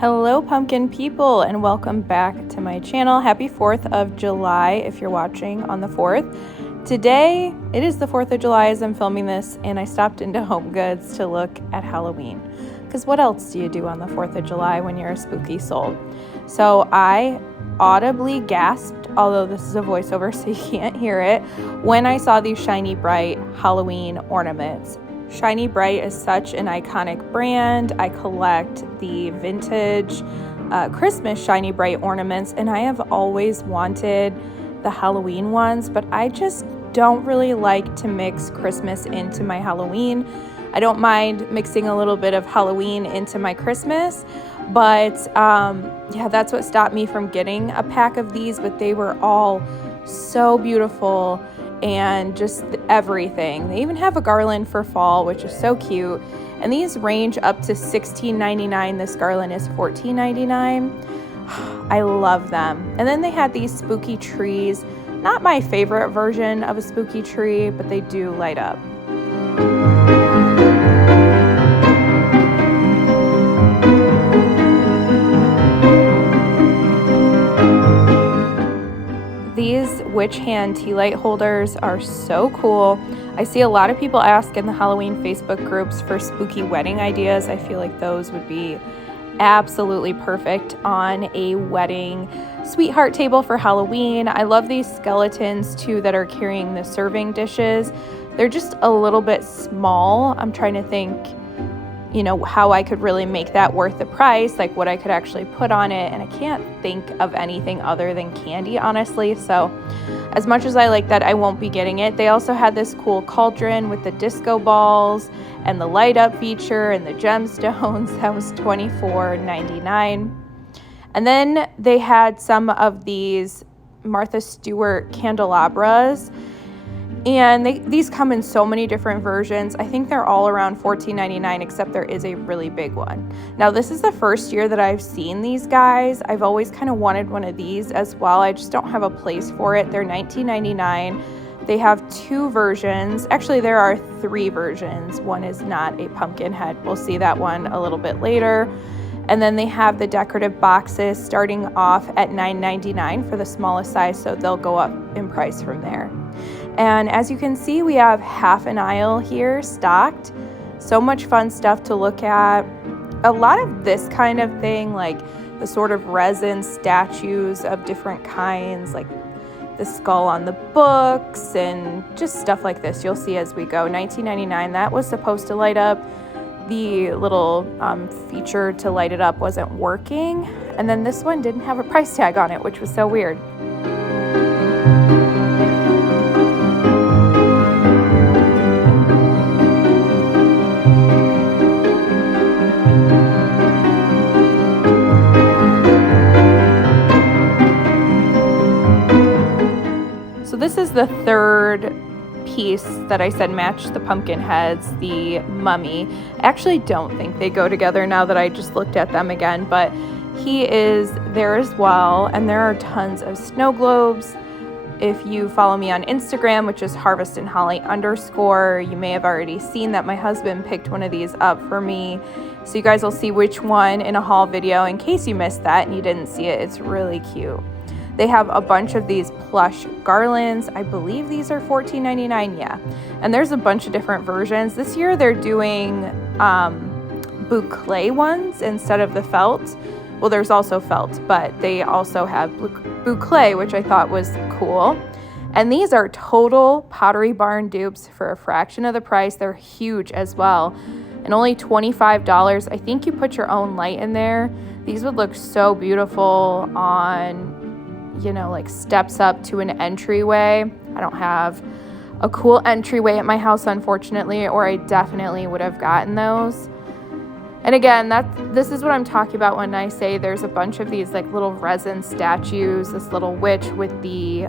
Hello pumpkin people, and welcome back to my channel. Happy 4th of July if you're watching on the 4th. Today it is the 4th of July as I'm filming this, and I stopped into Homegoods to look at Halloween, because what else do you do on the 4th of July when you're a spooky soul? So I audibly gasped, although this is a voiceover so you can't hear it, when I saw these Shiny Bright Halloween ornaments. Shiny Bright is such an iconic brand. I collect the vintage Christmas Shiny Bright ornaments, and I have always wanted the Halloween ones, but I just don't really like to mix Christmas into my Halloween. I don't mind mixing a little bit of Halloween into my Christmas, but yeah, that's what stopped me from getting a pack of these, but they were all so beautiful and just everything. They even have a garland for fall, which is so cute. And these range up to $16.99. This garland is $14.99. I love them. And then they had these spooky trees. Not my favorite version of a spooky tree, but they do light up. These witch hand tea light holders are so cool. I see a lot of people ask in the Halloween Facebook groups for spooky wedding ideas. I feel like those would be absolutely perfect on a wedding sweetheart table for Halloween. I love these skeletons too that are carrying the serving dishes. They're just a little bit small. I'm trying to think, how I could really make that worth the price, like what I could actually put on it, and I can't think of anything other than candy, honestly. So as much as I like that, I won't be getting it. They also had this cool cauldron with the disco balls and the light up feature and the gemstones. That was $24.99. And then they had some of these Martha Stewart candelabras. And these come in so many different versions. I think they're all around $14.99, except there is a really big one. Now, this is the first year that I've seen these guys. I've always kind of wanted one of these as well. I just don't have a place for it. They're $19.99. They have two versions. Actually, there are three versions. One is not a pumpkin head. We'll see that one a little bit later. And then they have the decorative boxes starting off at $9.99 for the smallest size, so they'll go up in price from there. And as you can see, we have half an aisle here stocked. So much fun stuff to look at. A lot of this kind of thing, like the sort of resin statues of different kinds, like the skull on the books and just stuff like this. You'll see as we go. $19.99, that was supposed to light up. The little feature to light it up wasn't working. And then this one didn't have a price tag on it, which was so weird. This is the third piece that I said matched the pumpkin heads, the mummy. I actually don't think they go together now that I just looked at them again, but he is there as well. And there are tons of snow globes. If you follow me on Instagram, which is harvestandholly_, you may have already seen that my husband picked one of these up for me. So you guys will see which one in a haul video in case you missed that and you didn't see it. It's really cute. They have a bunch of these plush garlands. I believe these are $14.99, yeah. And there's a bunch of different versions. This year they're doing boucle ones instead of the felt. Well, there's also felt, but they also have boucle, which I thought was cool. And these are total Pottery Barn dupes for a fraction of the price. They're huge as well. And only $25. I think you put your own light in there. These would look so beautiful on, like steps up to an entryway. I don't have a cool entryway at my house, unfortunately, or I definitely would have gotten those. And again, this is what I'm talking about when I say there's a bunch of these like little resin statues, this little witch with the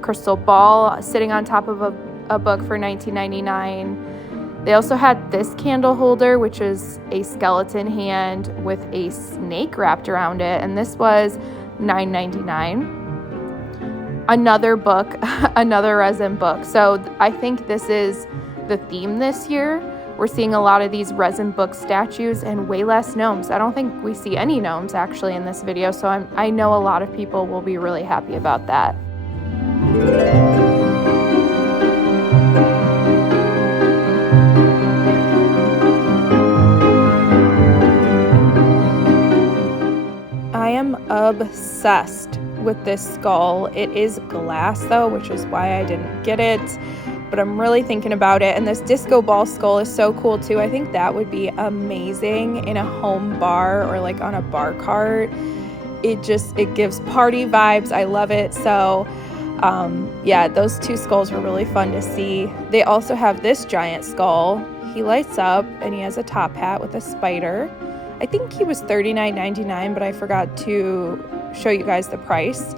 crystal ball sitting on top of a book for $19.99. They also had this candle holder, which is a skeleton hand with a snake wrapped around it, and this was $9.99. Another book, another resin book. So I think this is the theme this year, We're seeing a lot of these resin book statues and way less gnomes. I don't think we see any gnomes actually in this video, so I know a lot of people will be really happy about that. I am obsessed with this skull. It is glass though, which is why I didn't get it, but I'm really thinking about it. And this disco ball skull is so cool too. I think that would be amazing in a home bar or like on a bar cart. It gives party vibes. I love it. So yeah, those two skulls were really fun to see. They also have this giant skull. He lights up and he has a top hat with a spider. I think he was $39.99, but I forgot to show you guys the price.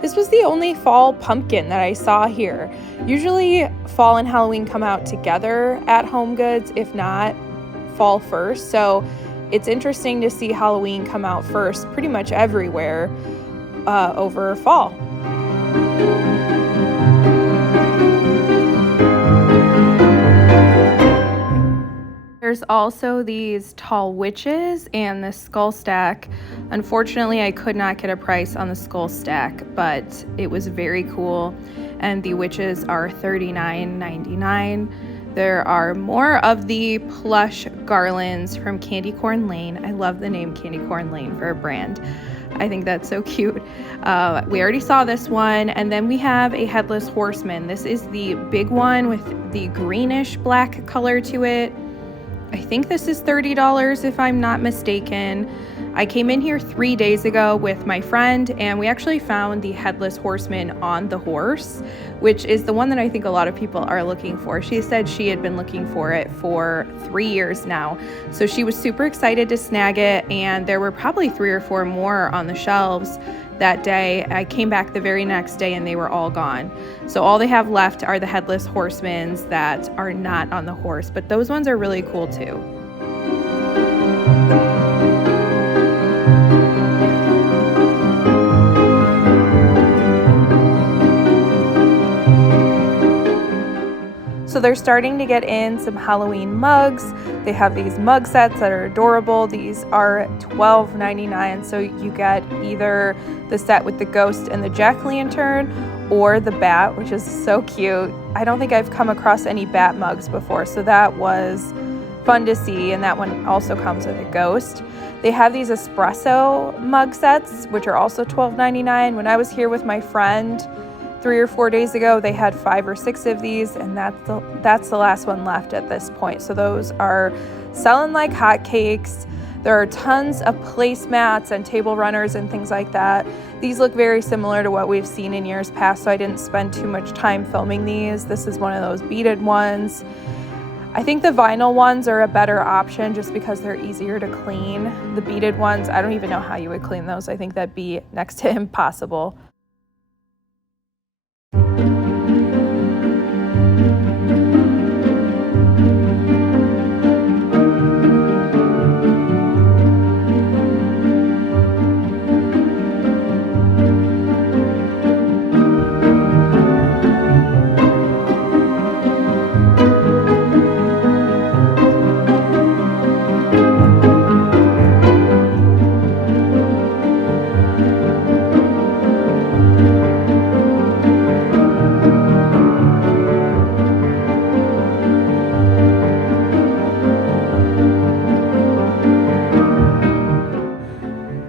This was the only fall pumpkin that I saw here. Usually fall and Halloween come out together at Homegoods, if not fall first. So it's interesting to see Halloween come out first pretty much everywhere over fall. There's also these tall witches and the skull stack. Unfortunately, I could not get a price on the skull stack, but it was very cool. And the witches are $39.99. There are more of the plush garlands from Candy Corn Lane. I love the name Candy Corn Lane for a brand. I think that's so cute. We already saw this one. And then we have a headless horseman. This is the big one with the greenish black color to it. I think this is $30 if I'm not mistaken. I came in here 3 days ago with my friend and we actually found the headless horseman on the horse, which is the one that I think a lot of people are looking for. She said she had been looking for it for 3 years now. So she was super excited to snag it, and there were probably 3 or 4 more on the shelves that day. I came back the very next day and they were all gone. So all they have left are the headless horsemen that are not on the horse, but those ones are really cool too. So they're starting to get in some Halloween mugs. They have these mug sets that are adorable. These are $12.99. So you get either the set with the ghost and the jack-o'-lantern or the bat, which is so cute. I don't think I've come across any bat mugs before, so that was fun to see. And that one also comes with a ghost. They have these espresso mug sets, which are also $12.99. When I was here with my friend 3 or 4 days ago, they had 5 or 6 of these, and that's the last one left at this point. So those are selling like hotcakes. There are tons of placemats and table runners and things like that. These look very similar to what we've seen in years past, so I didn't spend too much time filming these. This is one of those beaded ones. I think the vinyl ones are a better option just because they're easier to clean. The beaded ones, I don't even know how you would clean those. I think that'd be next to impossible.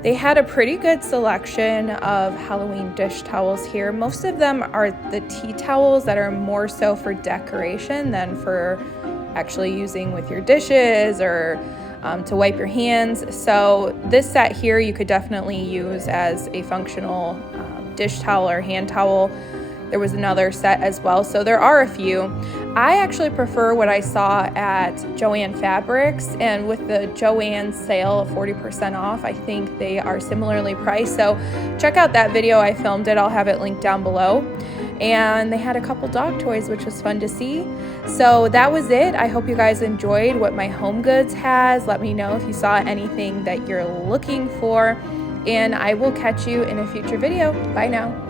They had a pretty good selection of Halloween dish towels here. Most of them are the tea towels that are more so for decoration than for actually using with your dishes or to wipe your hands. So this set here you could definitely use as a functional dish towel or hand towel. There was another set as well, so there are a few. I actually prefer what I saw at Joann Fabrics, and with the Joann sale of 40% off, I think they are similarly priced. So check out that video, I filmed it, I'll have it linked down below. And they had a couple dog toys, which was fun to see. So that was it. I hope you guys enjoyed what my Homegoods has. Let me know if you saw anything that you're looking for, and I will catch you in a future video. Bye now.